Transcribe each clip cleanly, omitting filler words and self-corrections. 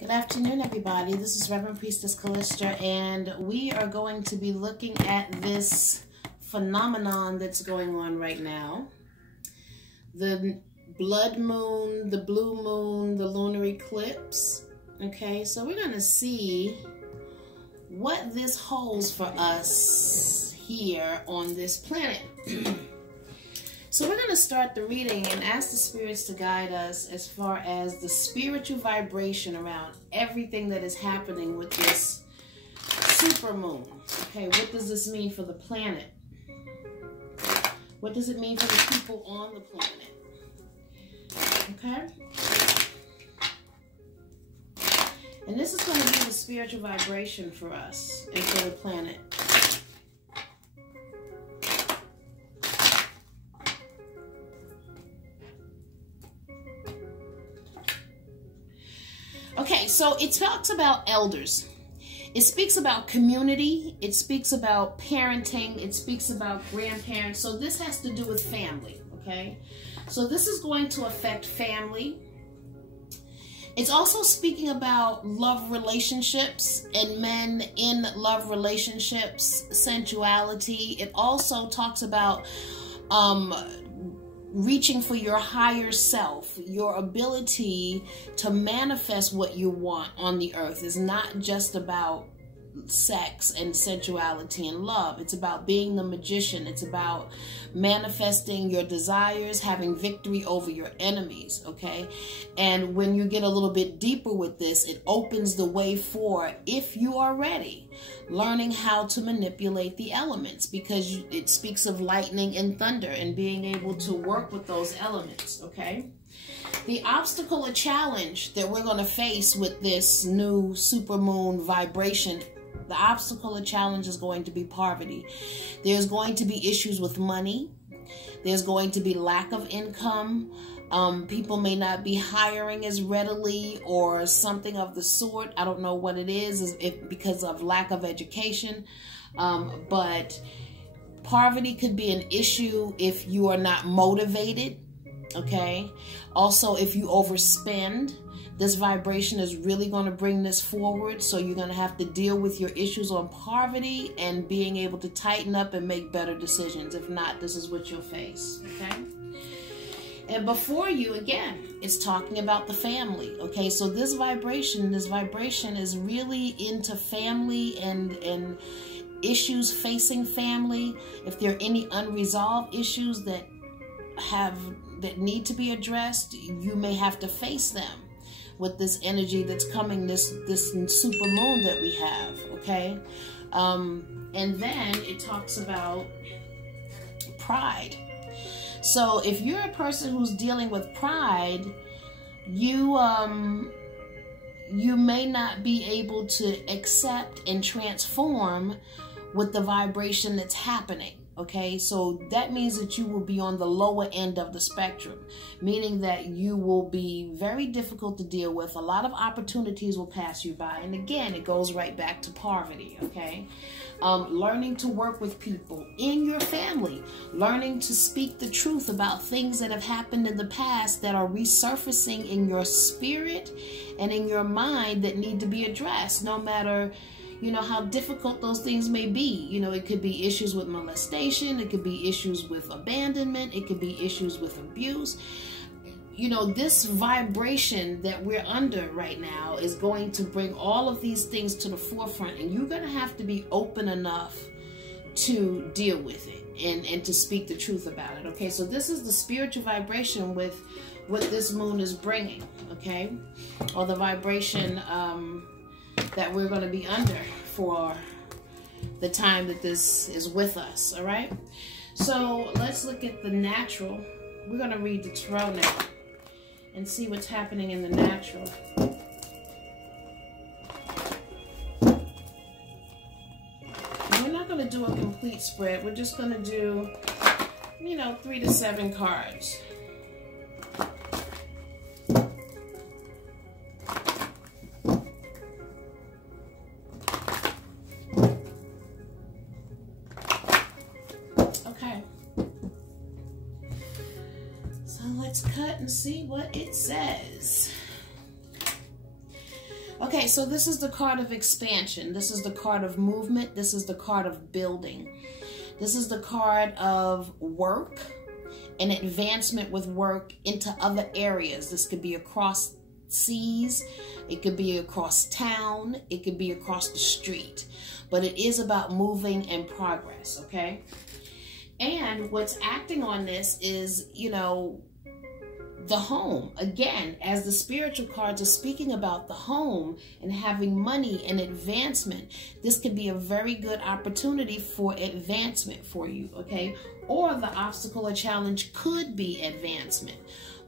Good afternoon, everybody. This is Reverend Priestess Callista, and we are going to be looking at this phenomenon that's going on right now. The blood moon, the blue moon, the lunar eclipse. Okay, so we're going to see what this holds for us here on this planet. So we're going to start the reading and ask the spirits to guide us as far as the spiritual vibration around everything that is happening with this super moon. Okay, what does this mean for the planet? What does it mean for the people on the planet? Okay? And this is going to be the spiritual vibration for us and for the planet. Okay, so it talks about elders. It speaks about community. It speaks about parenting. It speaks about grandparents. So this has to do with family, okay? So this is going to affect family. It's also speaking about love relationships and men in love relationships, sensuality. It also talks about reaching for your higher self. Your ability to manifest what you want on the earth is not just about sex and sensuality and love. It's about being the magician. It's about manifesting your desires, having victory over your enemies, okay? And when you get a little bit deeper with this, it opens the way for, if you are ready, learning how to manipulate the elements, because it speaks of lightning and thunder and being able to work with those elements, okay? The obstacle or challenge that we're going to face with this new supermoon vibration, the obstacle or challenge is going to be poverty. There's going to be issues with money. There's going to be lack of income. People may not be hiring as readily or something of the sort. I don't know what it is because of lack of education. But poverty could be an issue if you are not motivated. Okay. Also, if you overspend, this vibration is really going to bring this forward. So you're going to have to deal with your issues on poverty and being able to tighten up and make better decisions. If not, this is what you'll face. Okay. And before you, again, it's talking about the family. Okay. So this vibration is really into family and issues facing family. If there are any unresolved issues that need to be addressed, you may have to face them with this energy that's coming, this super moon that we have, okay? And then it talks about pride. So if you're a person who's dealing with pride, you may not be able to accept and transform with the vibration that's happening. Okay, so that means that you will be on the lower end of the spectrum, meaning that you will be very difficult to deal with. A lot of opportunities will pass you by. And again, it goes right back to poverty, okay? Learning to work with people in your family, learning to speak the truth about things that have happened in the past that are resurfacing in your spirit and in your mind that need to be addressed, no matter how difficult those things may be. It could be issues with molestation. It could be issues with abandonment. It could be issues with abuse. This vibration that we're under right now is going to bring all of these things to the forefront, and you're going to have to be open enough to deal with it and to speak the truth about it. Okay, so this is the spiritual vibration with what this moon is bringing, okay? Or the vibration that we're going to be under for the time that this is with us, all right? So let's look at the natural. We're going to read the tarot now and see what's happening in the natural. And we're not going to do a complete spread. We're just going to do, 3 to 7 cards. Let's cut and see what it says. Okay, so this is the card of expansion. This is the card of movement. This is the card of building. This is the card of work and advancement with work into other areas. This could be across seas. It could be across town. It could be across the street. But it is about moving and progress, okay? And what's acting on this is, you know, the home. Again, as the spiritual cards are speaking about the home and having money and advancement, this could be a very good opportunity for advancement for you, okay? Or the obstacle or challenge could be advancement.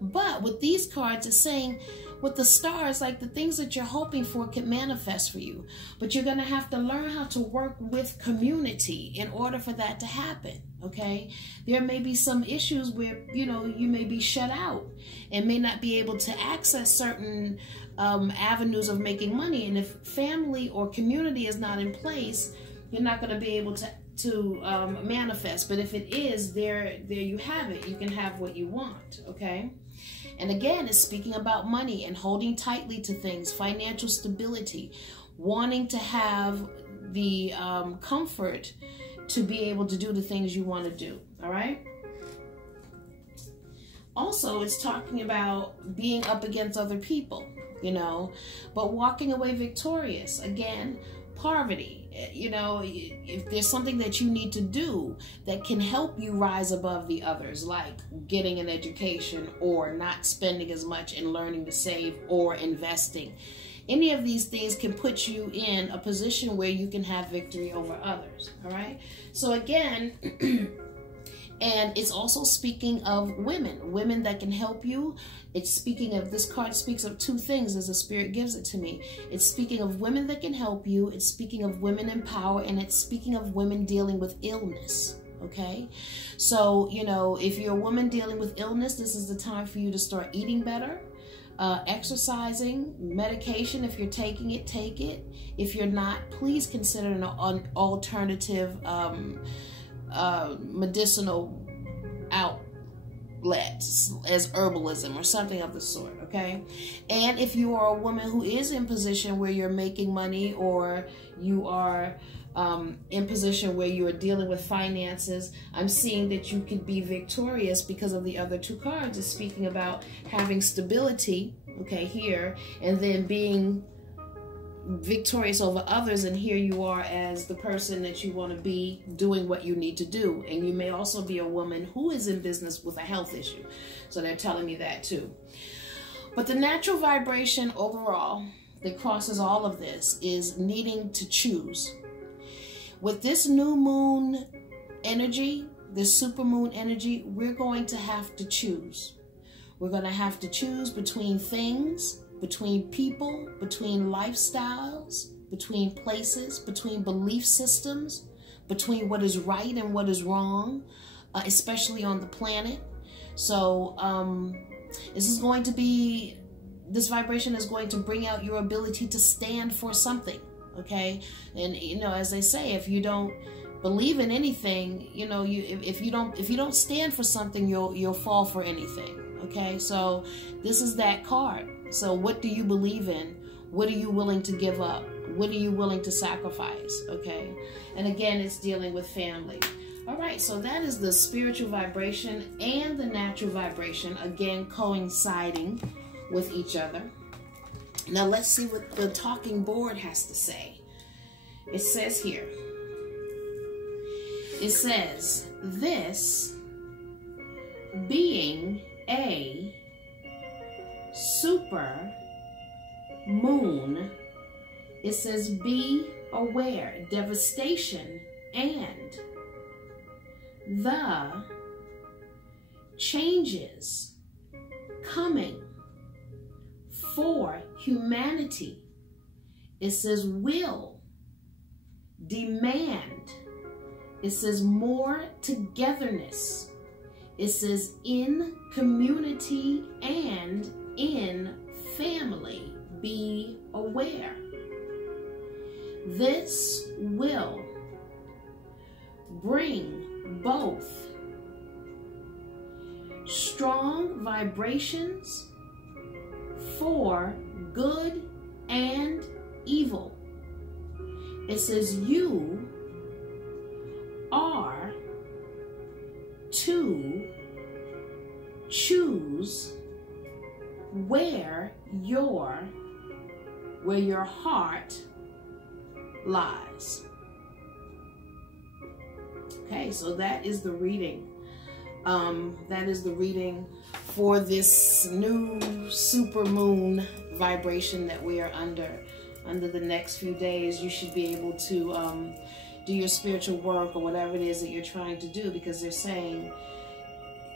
But with these cards, it's saying with the stars, like the things that you're hoping for can manifest for you. But you're going to have to learn how to work with community in order for that to happen, okay? There may be some issues where, you know, you may be shut out and may not be able to access certain avenues of making money. And if family or community is not in place, you're not going to be able to manifest. But if it is, there you have it. You can have what you want, okay? And again, it's speaking about money and holding tightly to things, financial stability, wanting to have the comfort to be able to do the things you want to do, all right? Also, it's talking about being up against other people, you know, but walking away victorious. Again, poverty. You know, if there's something that you need to do that can help you rise above the others, like getting an education or not spending as much and learning to save or investing, any of these things can put you in a position where you can have victory over others, all right? So again, and it's also speaking of women that can help you. It's speaking of, this card speaks of two things as the Spirit gives it to me. It's speaking of women that can help you. It's speaking of women in power, and it's speaking of women dealing with illness, okay? So, you know, if you're a woman dealing with illness, this is the time for you to start eating better, exercising, medication. If you're taking it, take it. If you're not, please consider an alternative medicinal outlets as herbalism or something of the sort, okay? And if you are a woman who is in position where you're making money, or you are in position where you are dealing with finances, I'm seeing that you could be victorious because of the other two cards. It's speaking about having stability, okay, here, and then being victorious over others, and here you are as the person that you want to be, doing what you need to do. And you may also be a woman who is in business with a health issue, so they're telling me that too. But the natural vibration overall that crosses all of this is needing to choose. With this new moon energy, this super moon energy, we're going to have to choose. We're going to have to choose between things, between people, between lifestyles, between places, between belief systems, between what is right and what is wrong, especially on the planet. So this vibration is going to bring out your ability to stand for something, okay? And, you know, as they say, if you don't believe in anything, you know, if you don't stand for something, you'll fall for anything, okay? So this is that card. So what do you believe in? What are you willing to give up? What are you willing to sacrifice? Okay. And again, it's dealing with family. All right. So that is the spiritual vibration and the natural vibration, again, coinciding with each other. Now let's see what the talking board has to say. It says here, it says, this being a super moon, it says be aware, devastation, and the changes coming for humanity. It says will, demand. It says more togetherness. It says in community and in family, be aware. This will bring both strong vibrations for good and evil. It says you are to choose where your heart lies. Okay, so that is the reading. That is the reading for this new supermoon vibration that we are under the next few days. You should be able to do your spiritual work or whatever it is that you're trying to do, because they're saying,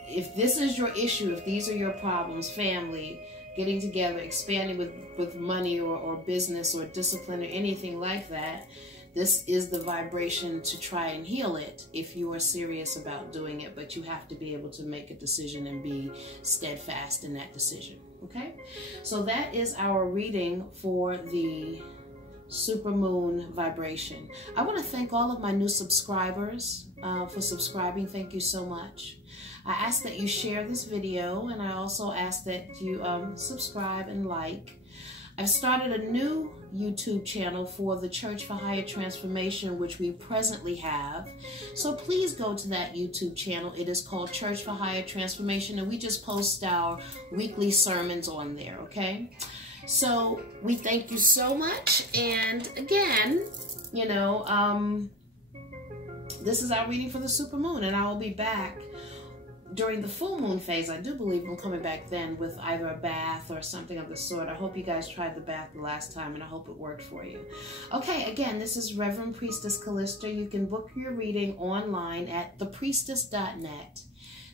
if this is your issue, if these are your problems, family, getting together, expanding with money or business or discipline or anything like that, this is the vibration to try and heal it if you are serious about doing it. But you have to be able to make a decision and be steadfast in that decision. Okay? So that is our reading for the supermoon vibration. I want to thank all of my new subscribers for subscribing. Thank you so much. I ask that you share this video, and I also ask that you subscribe and like. I've started a new YouTube channel for the Church for Higher Transformation, which we presently have. So please go to that YouTube channel. It is called Church for Higher Transformation, and we just post our weekly sermons on there, okay? So we thank you so much. And again, you know, this is our reading for the supermoon, and I will be back during the full moon phase. I do believe I'm coming back then with either a bath or something of the sort. I hope you guys tried the bath the last time, and I hope it worked for you. Okay, again, this is Reverend Priestess Callista. You can book your reading online at thepriestess.net.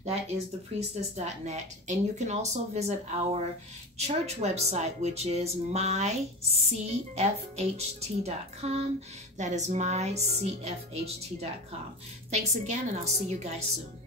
That is thepriestess.net. And you can also visit our church website, which is mycfht.com. That is mycfht.com. Thanks again, and I'll see you guys soon.